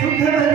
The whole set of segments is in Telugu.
Suka,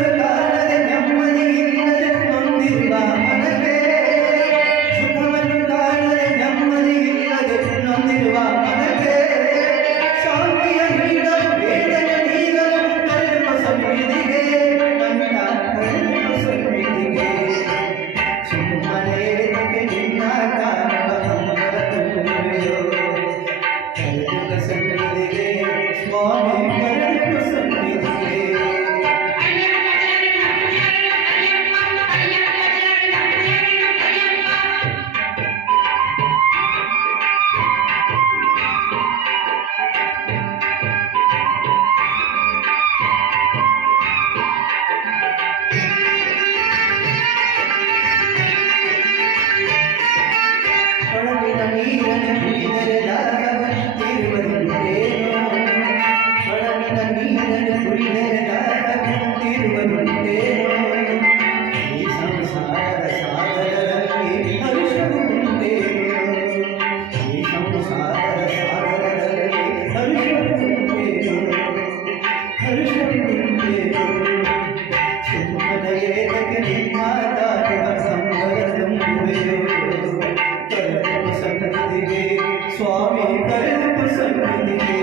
ನೀರ ನೀರ స్వామి దయకు సన్నిధికి